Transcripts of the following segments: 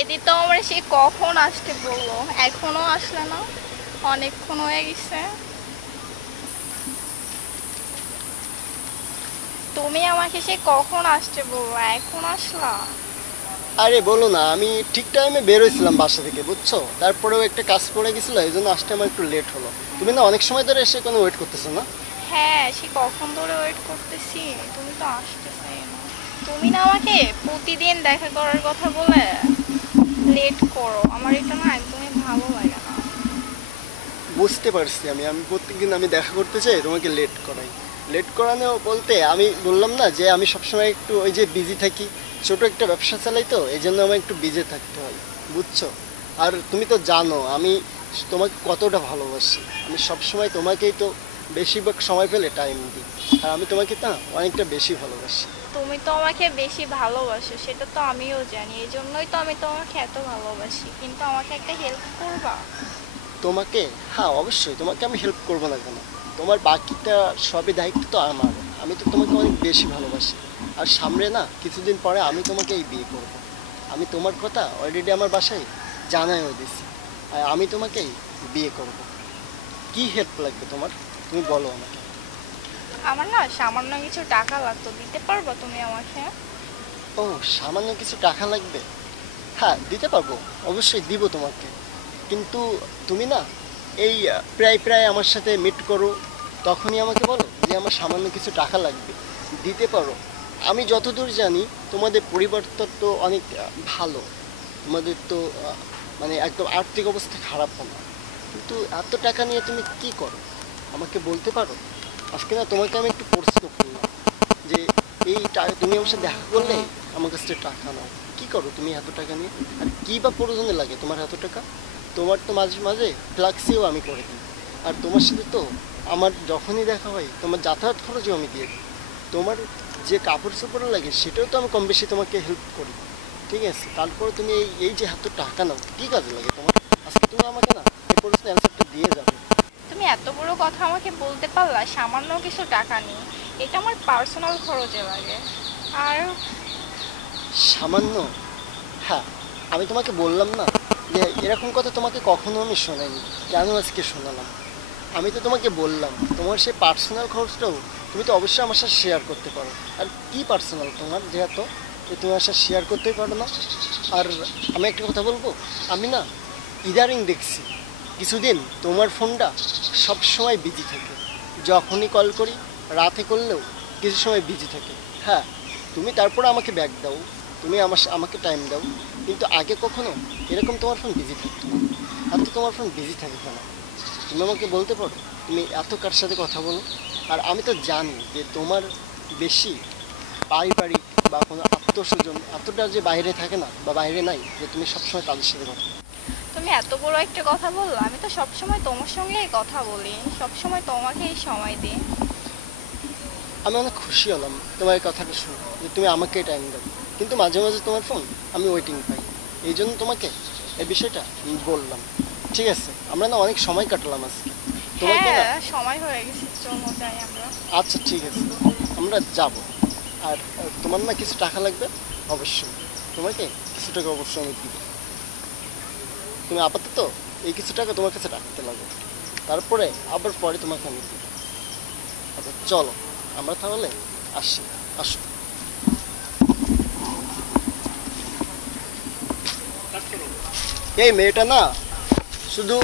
এদি তো আমার সে কখন আসতে বললো, এখনো আসলে না, অনেকক্ষণ হয়ে গেছে। তুমি আমাকে সে কখন আসতে বললো, এখন আসলা? আরে বলো না, আমি ঠিক টাইমে বের হয়েছিলাম বাসা থেকে, বুঝছো? তারপরেও একটা কাজ পড়ে গেছিলো, এই জন্য আসতে আমার একটু লেট হলো। তুমি না অনেক সময় ধরে এসে কোনো ওয়েট করতেছো না? হ্যাঁ, সে কখন ধরে ওয়েট করতেছি, তুমি তো আসতেছই না। তুমি না আমাকে প্রতিদিন দেখা করার কথা বলে লেট করো, আমার এটা না একদমই ভালো লাগে না। বুঝতে পারছি, আমি প্রত্যেকদিন আমি দেখা করতে চাই, তোমাকে লেট করাই। লেট করানো বলতে আমি বললাম না যে আমি সবসময় একটু ওই যে বিজি থাকি, ছোট একটা ব্যবসা চালাই, তো এই জন্য আমার একটু বিজি থাকতে হয়, বুঝছো? আর তুমি তো জানো আমি তোমাকে কতটা ভালোবাসি। আমি সবসময় তোমাকেই তো বেশিরভাগ সময় পেলে টাইম দিই। আর আমি তোমাকে না অনেকটা বেশি ভালোবাসি। তুমি তো আমাকে বেশি ভালোবাসো, সেটা তো আমিও জানি, এই জন্যই তো আমি তোমাকে এত ভালোবাসি। কিন্তু আমাকে একটা হেল্প করবা? তোমাকে? হ্যাঁ অবশ্যই, তোমাকে আমি হেল্প করবো না কেন? তোমার বাকিটা সবই দায়িত্ব তো আমার। আমি তো তোমাকে অনেক বেশি ভালোবাসি। আর সামনে না কিছুদিন পরে আমি তোমাকেই বিয়ে করব। আমি তোমার কথা অলরেডি আমার বাসায় জানাইও দিছি। আর আমি তোমাকেই বিয়ে করব। কি হেল্প লাগবে তোমার, তুমি বলো আমাকে। আমার না সামান্য কিছু টাকা লাগতো, দিতে পারবা তুমি আমাকে? ও, সামান্য কিছু টাকা লাগবে? হ্যাঁ দিতে পারবো, অবশ্যই দিব তোমাকে। কিন্তু তুমি না এই প্রায় প্রায় আমার সাথে মিট করো, তখনই আমাকে বলো যে আমার সামান্য কিছু টাকা লাগবে। দিতে পারো। আমি যতদূর জানি তোমাদের পরিবারটা তো অনেক ভালো। তোমাদের তো মানে একদম আর্থিক অবস্থা খারাপ না। কিন্তু এত টাকা নিয়ে তুমি কি করো আমাকে বলতে পারো? আজকে না তোমাকে আমি একটু প্রশ্ন করলাম যে এই টাকা তুমি আমার সাথে দেখা করলে আমার কাছ থেকে টাকা নাও, কি করো তুমি এত টাকা নিয়ে? আর কী বা প্রয়োজনে লাগে তোমার এত টাকা? তোমার তো মাঝে মাঝে ফ্লাক্সিও আমি করে দিই। আর তোমার সাথে তো আমার যখনই দেখা হয় তোমার যাতায়াত খরচও আমি দিয়ে দিই। তোমার যে কাপড় চোপড় লাগে সেটাও তো আমি কম বেশি তোমাকে হেল্প করি। ঠিক আছে, তারপরে তুমি এই এই যে এত টাকা নাও, কী কাজে লাগে তোমার? আজকে তুমি আমাকে না এই প্রশ্নের অ্যান্সারটা দিয়ে যাবে। তুমি এত বড় কথা আমাকে বলতে পারলা সামান্য কিছু টাকা নেই, এটা আমার পার্সোনাল খরচে লাগে। আর সামান্য? হ্যাঁ, আমি তোমাকে বললাম না যে এরকম কথা তোমাকে কখনো আমি শোনাইনি। কেন আজকে শোনালাম? আমি তো তোমাকে বললাম তোমার সেই পার্সোনাল খরচটাও তুমি তো অবশ্যই আমার সাথে শেয়ার করতে পারো। আর কি পার্সোনাল তোমার যেহেতু যে তুমি আমার সাথে শেয়ার করতেই পারো না? আর আমি একটা কথা বলবো, আমি না ইদারিং দেখছি কিছুদিন তোমার ফোনটা সব সময় বিজি থাকে। যখনই কল করি, রাতে করলেও কিছু সময় বিজি থাকে। হ্যাঁ, তুমি তারপরে আমাকে ব্যাক দাও, তুমি আমাকে টাইম দাও, কিন্তু আগে কখনো এরকম তোমার ফোন বিজি থাকতো না। এত তোমার ফোন বিজি থাকে কেন? তুমি আমাকে বলতে পারো তুমি এত কার সাথে কথা বলো? আর আমি তো জানি যে তোমার বেশি পারিবারিক বা কোনো আত্মস্বজন এতটা যে বাইরে থাকে না বা বাইরে নাই যে তুমি সবসময় তাদের সাথে কথা বলো। তুমি এত বড় একটা কথা বললো, আমি তো সবসময় তোমার সঙ্গেই কথা বলি, সবসময় তোমাকেই সময় দিই। আমি অনেক খুশি হলাম তোমার এই কথাটা শুনে যে তুমি আমাকে টাইম দাও। কিন্তু মাঝে মাঝে তোমার ফোন আমি ওয়েটিং পাই, এই জন্য তোমাকে এই বিষয়টা বললাম। ঠিক আছে, আমরা না অনেক সময় কাটালাম আজকে তোমাকে হ্যাঁ, না। সময় হয়ে গেছে, চলো যাই আমরা। আচ্ছা ঠিক আছে, আমরা যাব। আর তোমার না কিছু টাকা লাগবে অবশ্যই, তোমাকে কিছু টাকা অবশ্যই আমি দিব। তুমি আপাতত এই কিছু টাকা তোমার কাছে রাখতে লাগো, তারপরে আবার পরে তোমাকে আমি দিব। আচ্ছা চলো, আমরা তাহলে আসি। আসো। এই মেয়েটা না শুধু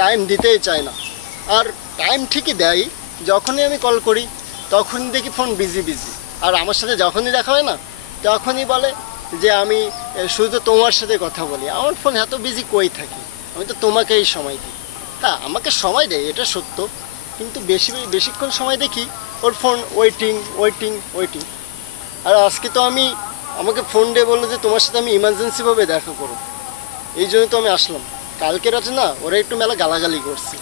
টাইম দিতেই চায় না। আর টাইম ঠিকই দেয়, যখনই আমি কল করি তখনই দেখি ফোন বিজি বিজি। আর আমার সাথে যখনই দেখা হয় না তখনই বলে যে আমি শুধু তোমার সাথে কথা বলি। আমার ফোন এত বিজি কই থাকি, আমি তো তোমাকেই সময় দিই। হ্যাঁ আমাকে সময় দেয় এটা সত্য, কিন্তু বেশিক্ষণ সময় দেখি ওর ফোন ওয়েটিং ওয়েটিং ওয়েটিং। আর আজকে তো আমাকে ফোন দিয়ে বললো যে তোমার সাথে আমি ইমার্জেন্সিভাবে দেখা করো, এই জন্য তো আমি আসলাম। কালকে রাতে না ওরা একটু মেলা গালাগালি করছে,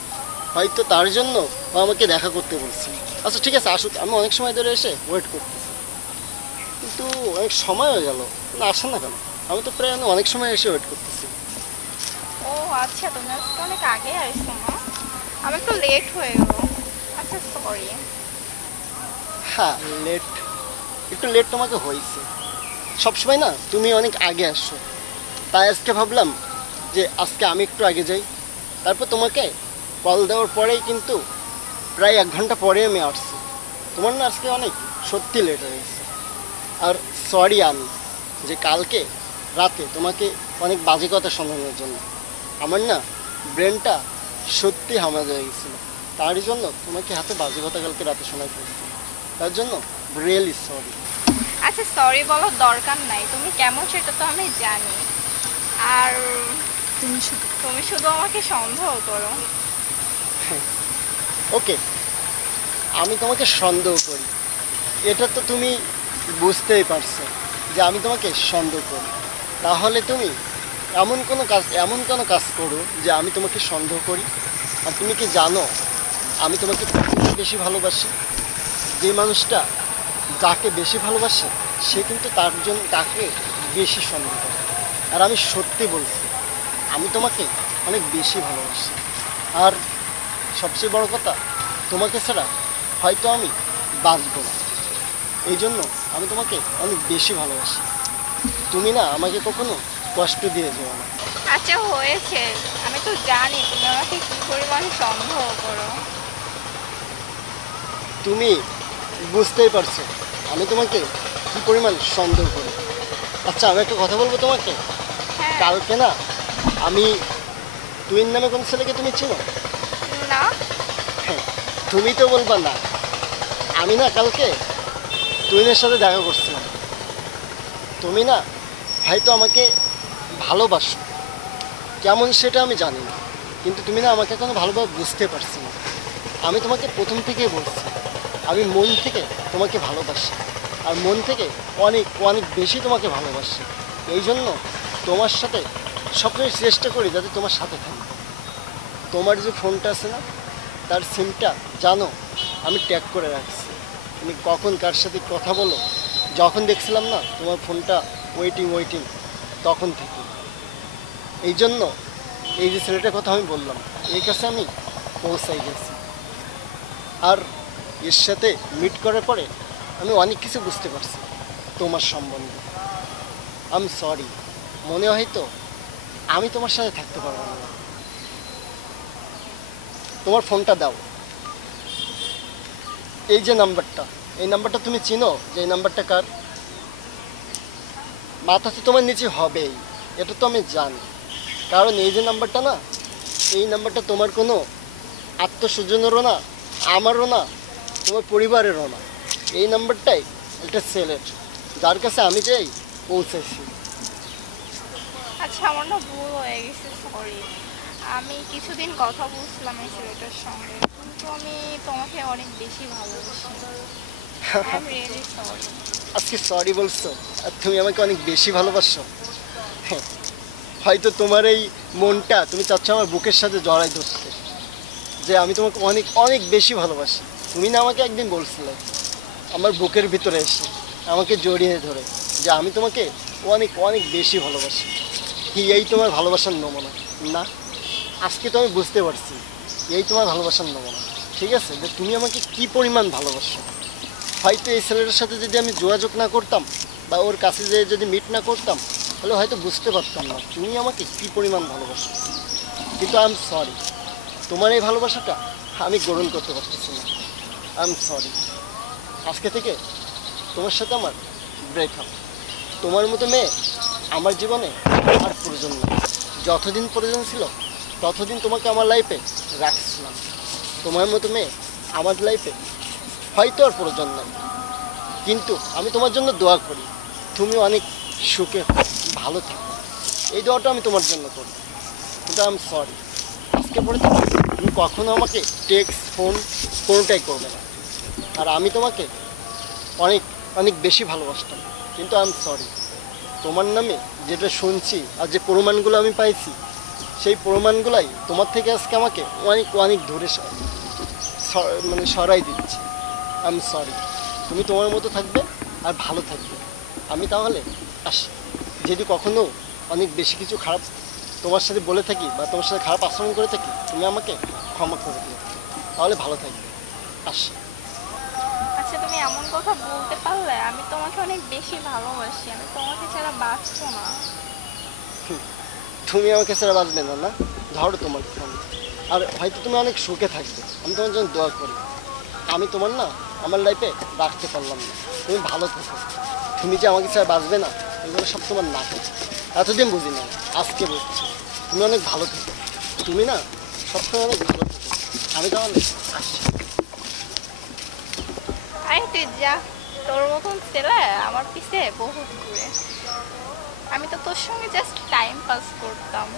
হয়তো তার জন্য ও আমাকে দেখা করতে বলছে। আচ্ছা ঠিক আছে আসুক, আমি অনেক সময় ধরে এসে ওয়েট করতেছি, কিন্তু অনেক সময় হয়ে গেল না, আসেন না কেন? আমি তো প্রায় অনেক সময় এসে ওয়েট করতেছি। ও আচ্ছা, তুমি আজকে অনেক আগে আসছো না, আমি একটু লেট হয়ে গেল। আচ্ছা সরি। হ্যাঁ লেট, একটু লেট তোমাকে হয়েছে। সবসময় না তুমি অনেক আগে আসো, তাই আজকে ভাবলাম যে আজকে আমি একটু আগে যাই। তারপর তোমাকে কল দেওয়ার পরেই কিন্তু প্রায় 1 ঘন্টা পরে আমি আসছি। তোমার না আজকে অনেক সত্যি লেট হয়ে গেছে। আর সরি আমি যে কালকে রাতে তোমাকে অনেক বাজে কথা শোনানোর জন্য। আমার না ব্রেনটা সত্যি হামাজ হয়ে গেছিলো, তারই জন্য তোমাকে হাতে বাজে কথা কালকে রাতে শোনাই ফেলছি। তার জন্য রিয়েলি সরি। আচ্ছা সরি বলার দরকার নাই, তুমি কেমন সেটা তো আমি জানি। আর তুমি শুধু আমাকে সন্দেহ করো। ওকে, আমি তোমাকে সন্দেহ করি, এটা তো তুমি বুঝতেই পারছো যে আমি তোমাকে সন্দেহ করি। তাহলে তুমি এমন কোনো কাজ করো যে আমি তোমাকে সন্দেহ করি। আর তুমি কি জানো আমি তোমাকে কতটা বেশি ভালোবাসি? যে মানুষটা যাকে বেশি ভালোবাসে সে কিন্তু তাকে বেশি সন্দেহ করে। আর আমি সত্যি বলছি, আমি তোমাকে অনেক বেশি ভালোবাসি। আর সবচেয়ে বড় কথা, তোমাকে ছাড়া হয়তো আমি বাঁচব না। এই জন্য আমি তোমাকে অনেক বেশি ভালোবাসি। তুমি না আমাকে কখনো কষ্ট দিয়ে যাও না। আচ্ছা হয়েছে, আমি তো জানি তুমি আমাকে কি পরিমাণ সন্দেহ করো। তুমি বুঝতেই পারছো আমি তোমাকে কী পরিমাণ সন্দেহ করি। আচ্ছা আমি একটা কথা বলবো তোমাকে। হ্যাঁ। কালকে না আমি তুইন নামে কোন ছেলেকে তুমি চিনো? না। হ্যাঁ, তুমি তো বলবা না। আমি না কালকে তুইনের সাথে দেখা করছিলাম। তুমি না হয়তো আমাকে ভালোবাসো, কেমন সেটা আমি জানি না, কিন্তু তুমি না আমাকে এখনো ভালোভাবে বুঝতে পারছি না। আমি তোমাকে প্রথম থেকেই বলছি আমি মন থেকে তোমাকে ভালোবাসি, আর মন থেকে অনেক অনেক বেশি তোমাকে ভালোবাসি। এই জন্য তোমার সাথে সবসময় চেষ্টা করি যাতে তোমার সাথে থাকি। তোমার যে ফোনটা আছে না, তার সিমটা জানো আমি ট্যাগ করে রাখছি। তুমি কখন কার সাথে কথা বলো, যখন দেখছিলাম না তোমার ফোনটা ওয়েটিং তখন থেকে। এই জন্য এই যে ছেলেটার কথা আমি বললাম এর কাছে আমি পৌঁছাই গেছি। আর এর সাথে মিট করার পরে আমি অনেক কিছু বুঝতে পারছি তোমার সম্বন্ধে। আই এম সরি, মনে হয়তো আমি তোমার সাথে থাকতে পারবো না। তোমার ফোনটা দাও। এই যে নাম্বারটা, এই নাম্বারটা তুমি চিনো যে এই নাম্বারটা কার? মাথা তো তোমার নিচে হবেই, এটা তো আমি জানি। কারণ এই যে নাম্বারটা না, এই নাম্বারটা তোমার কোনো আত্মস্বজনেরও না, আমারও না, তোমার পরিবারেরও না। এই নাম্বারটাই একটা ছেলের, যার কাছে আমি যাই পৌঁছেছি। আচ্ছা আমার না ভুল হয়ে গেছে, সরি। আমি কিছুদিন কথা বলছিলাম এই ছেলেটার সঙ্গে, কিন্তু আমি তোমাকে অনেক বেশি ভালোবাসি। I am really sorry. আজকে সরি বলছো আর তুমি আমাকে অনেক বেশি ভালোবাসো? হ্যাঁ, হয়তো তোমার এই মনটা তুমি চাচ্ছ আমার বুকের সাথে জড়াই ধরতে, যে আমি তোমাকে অনেক অনেক বেশি ভালোবাসি। তুমি না আমাকে একদিন বলছিলে আমার বুকের ভিতরে এসে আমাকে জড়িয়ে ধরে যে আমি তোমাকে অনেক অনেক বেশি ভালোবাসি। কি এই তোমার ভালোবাসার নমুনা? না, আজকে তো আমি বুঝতে পারছি এই তোমার ভালোবাসার নমুনা। ঠিক আছে, যে তুমি আমাকে কি পরিমাণ ভালোবাসো। হয়তো এই ছেলেটার সাথে যদি আমি যোগাযোগ না করতাম বা ওর কাছে যেয়ে যদি মিট না করতাম, তাহলে হয়তো বুঝতে পারতাম না তুমি আমাকে কি পরিমাণ ভালোবাসো। কিন্তু আই এম সরি, তোমার এই ভালোবাসাটা আমি গ্রহণ করতে পারতেছি না। I am sorry. আজকে থেকে তোমার সাথে আমার ব্রেকআপ। তোমার মতো মেয়ে আমার জীবনে আর প্রয়োজন নেই। যতদিন প্রয়োজন ছিল ততদিন তোমাকে আমার লাইফে রাখছিলাম। তোমার মতো মেয়ে আমার লাইফে হয়তো আর প্রয়োজন নেই, কিন্তু আমি তোমার জন্য দোয়া করি তুমি অনেক সুখে ভালো থাকো। এই দোয়াটা আমি তোমার জন্য করি। কিন্তু আই এম সরি, আজকে পরে থেকে তুমি কখনো আমাকে টেক্সট ফোন কোনোটাই করবে না। আর আমি তোমাকে অনেক অনেক বেশি ভালোবাসতাম, কিন্তু আই এম সরি। তোমার নামে যেটা শুনছি আর যে প্রমাণগুলো আমি পাইছি, সেই প্রমাণগুলাই তোমার থেকে আজকে আমাকে অনেক অনেক দূরে সরাই দিচ্ছে। I am sorry. তুমি তোমার মতো থাকবে আর ভালো থাকবে। আমি তাহলে আসি। যদি কখনো অনেক বেশি কিছু খারাপ তোমার সাথে বলে থাকি বা তোমার সাথে খারাপ আচরণ করে থাকি, তুমি আমাকে ক্ষমা করে দিও। তাহলে ভালো থাকবে। আসি। আচ্ছা তুমি এমন কথা বলতে পারলে? আমি তোমাকে অনেক বেশি ভালোবাসি, আমি তোমাকে ছাড়া বাঁচবো না। তুমি আমাকে ছাড়া বাঁচবে না, না? ধরো তোমার ফোন। আর হয়তো তুমি অনেক সুখে থাকবে, আমি তোমার জন্য দোয়া করি। আমি তোমার না আমার লাইফে রাখতে পারলাম না। তুমি ভালো থাকো। তুমি যে আমাকে ছাড়া বাঁচবে না এগুলো সব তোমার না। এতদিন বুঝি না, আজকে বুঝছি। তুমি অনেক ভালো থাকো। তুমি না সবসময় অনেক ভালো থাকো। আমি তাহলে আসছি। আরে তুই যা, তোর মতন ছেলে আমার পিছে বহুত ঘুরে। আমি তো তোর সঙ্গে জাস্ট টাইম পাস করতাম।